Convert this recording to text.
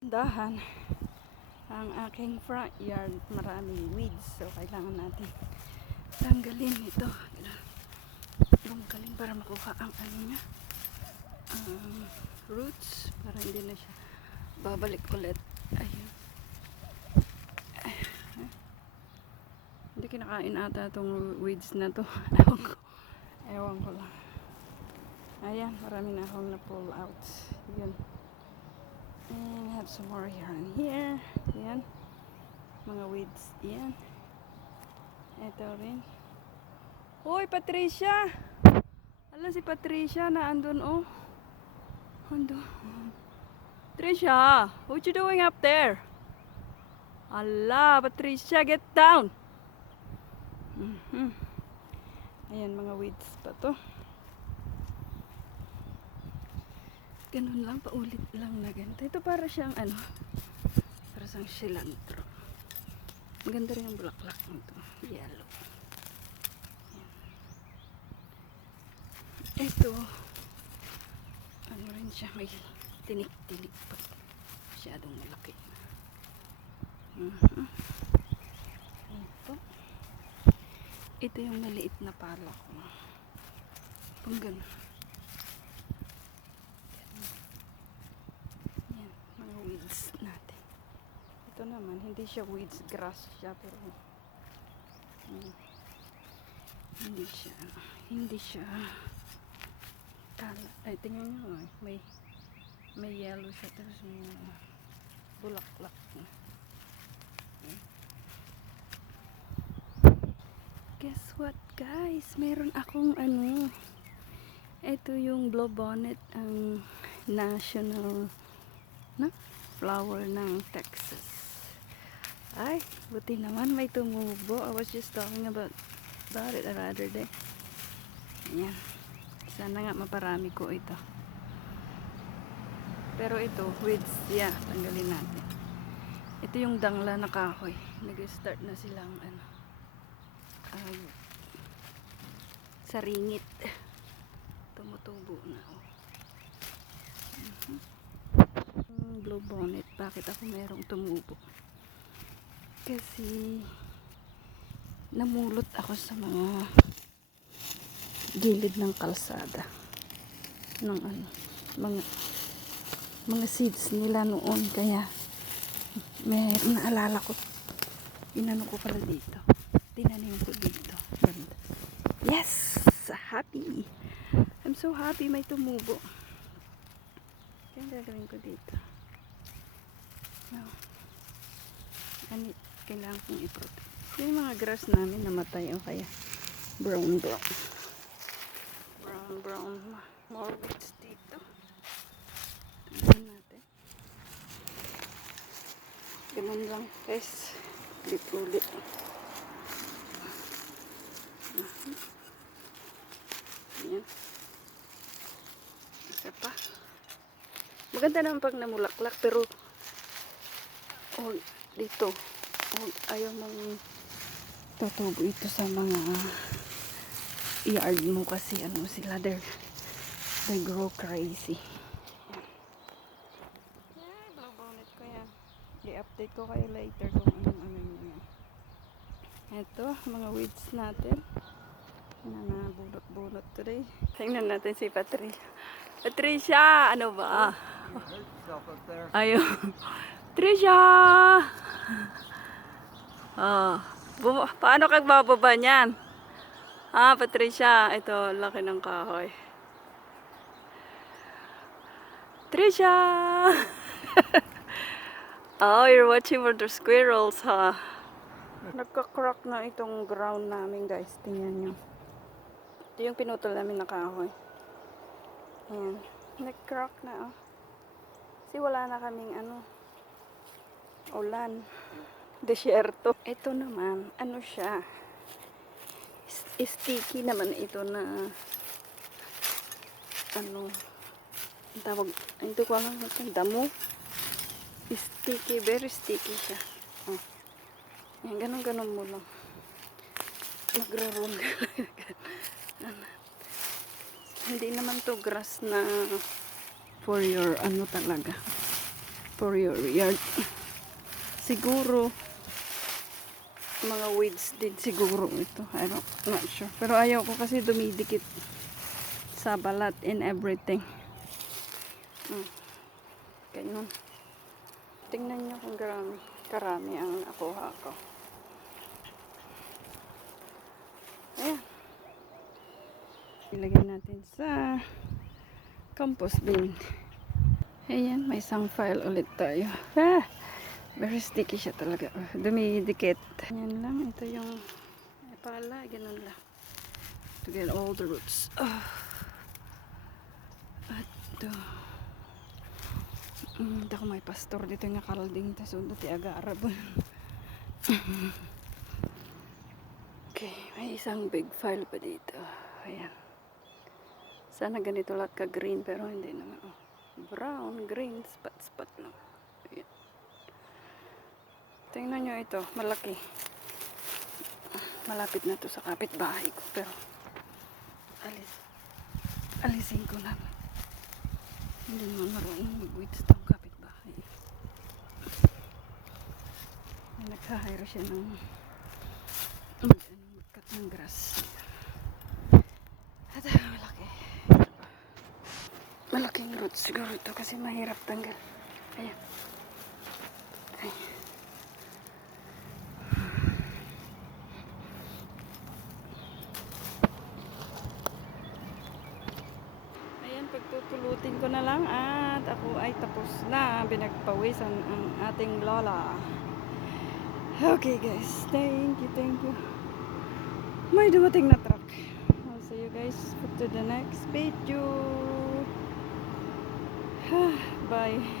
dahan. Ang aking front yard maraming weeds so kailangan natin tanggalin ito. Bungkalin para makuha ang ano niya ang roots para hindi na siya babalik ulit. Ayun. Hindi kinakain ata itong weeds na to. Ewan ko. Ewan ko lang. Ayan marami na akong na pull out. Yun And have some more here and here. Yan. Mga weeds. Yan. Ito rin. Uy, Patricia! Ala si Patricia na andun oh. Andun. Patricia! What you doing up there? Ala, Patricia, get down! Mhm. Ayan, mga weeds pa to. Ganun lang, paulit lang na ganito. Ito para siyang ano, para siyang cilantro. Maganda rin ang bulaklak nito. Yellow. Yan. Ito, ano rin siya, may tinik-tinik pa. Masyadong malaki. Mhm. Ito. Ito yung maliit na palak. Pang ganun. Yan, mga weeds natin. Ito naman, hindi siya weeds, grass siya, pero mm, hindi siya, hindi siya kala. Ay, tingnan nyo, ay, may, may yellow siya, tapos may uh, bulaklak. Ayan. Guess what, guys? Meron akong ano, ito yung blue bonnet, ang national na flower ng Texas. Ay, buti naman may tumubo. I was just talking about about it the other day. Ayan. Sana nga maparami ko ito. Pero ito, weeds, yeah, tanggalin natin. Ito yung dangla na kahoy. Nag-start na silang ano, ay, saringit. Tumutubo na. Oh. Yung blue bonnet, bakit ako merong tumubo? Kasi namulot ako sa mga gilid ng kalsada. Ng ano, mga mga seeds nila noon. Kaya may naalala ko inano ko pala dito. Tinanim ko dito. Ganda. yes! Happy! I'm so happy may tumubo. Kaya gagawin ko dito? No. Kailangan kong i-protect. Yung mga grass namin namatay o kaya brown brown. Brown brown. More weeds dito. Tingnan natin. Ganun lang guys. Ulit ulit. Ayan. Isa pa. Maganda naman pag namulaklak pero oh, dito oh, ayaw mong tutubo ito sa mga yard mo kasi ano sila they're, they grow crazy. Blue bonnet ko yan. I-update ko kayo later kung anong ano yun yan. Ito, mga weeds natin na nabulot-bulot today. Tingnan natin si Patricia. Patricia, ano ba? Ayun. Patricia! Oh, bu- paano kag bababa niyan? Ah, Patricia, ito, laki ng kahoy. Patricia! oh, you're watching for the squirrels, ha? Nagka-crack na itong ground namin, guys. Tingnan nyo. Ito yung pinutol namin na kahoy. Ayan. Nag-crack na, oh. Kasi wala na kaming ano, ulan. Desierto. Ito naman, ano siya, sticky naman ito na, ano, ang tawag, hindi ko alam ito, damo. Sticky, very sticky siya. Oh. Yan, ganun-ganun mo lang. Magro-roll. Hindi naman to grass na for your ano talaga for your yard. Siguro, mga weeds din siguro ito. I don't, not sure. Pero ayaw ko kasi dumidikit sa balat and everything. Mm. Ganyan. Tingnan nyo kung karami, karami ang nakuha ko. Ayan. Ilagay natin sa compost bin. Ayan, may isang file ulit tayo. Ah, very sticky siya talaga. Oh, Dumidikit. Ayan lang, ito yung pala, ganun lang. To get all the roots. Ah. At ito. Mm, ako may pastor dito nga kalding ta sundo ti aga arab. okay, may isang big file pa dito. Ayan. Sana ganito lahat ka green pero hindi naman. Oh. Brown, green, spot spot lang. Tingnan nyo ito, malaki. Malapit na to sa kapitbahay ko pero alis alisin ko lang. Hindi naman marunong mag-weeds tong kapitbahay. May Nagka-hire siya ng mag, mag-cut ng grass. At ah, malaki. Malaking roots siguro ito kasi mahirap tanggal. Ayan. Ay. Ayan, pagtutulutin ko na lang at ako ay tapos na. Binagpawisan ang ating lola. Okay guys, thank you, thank you. May dumating na truck. I'll see you guys to the next video. Bye.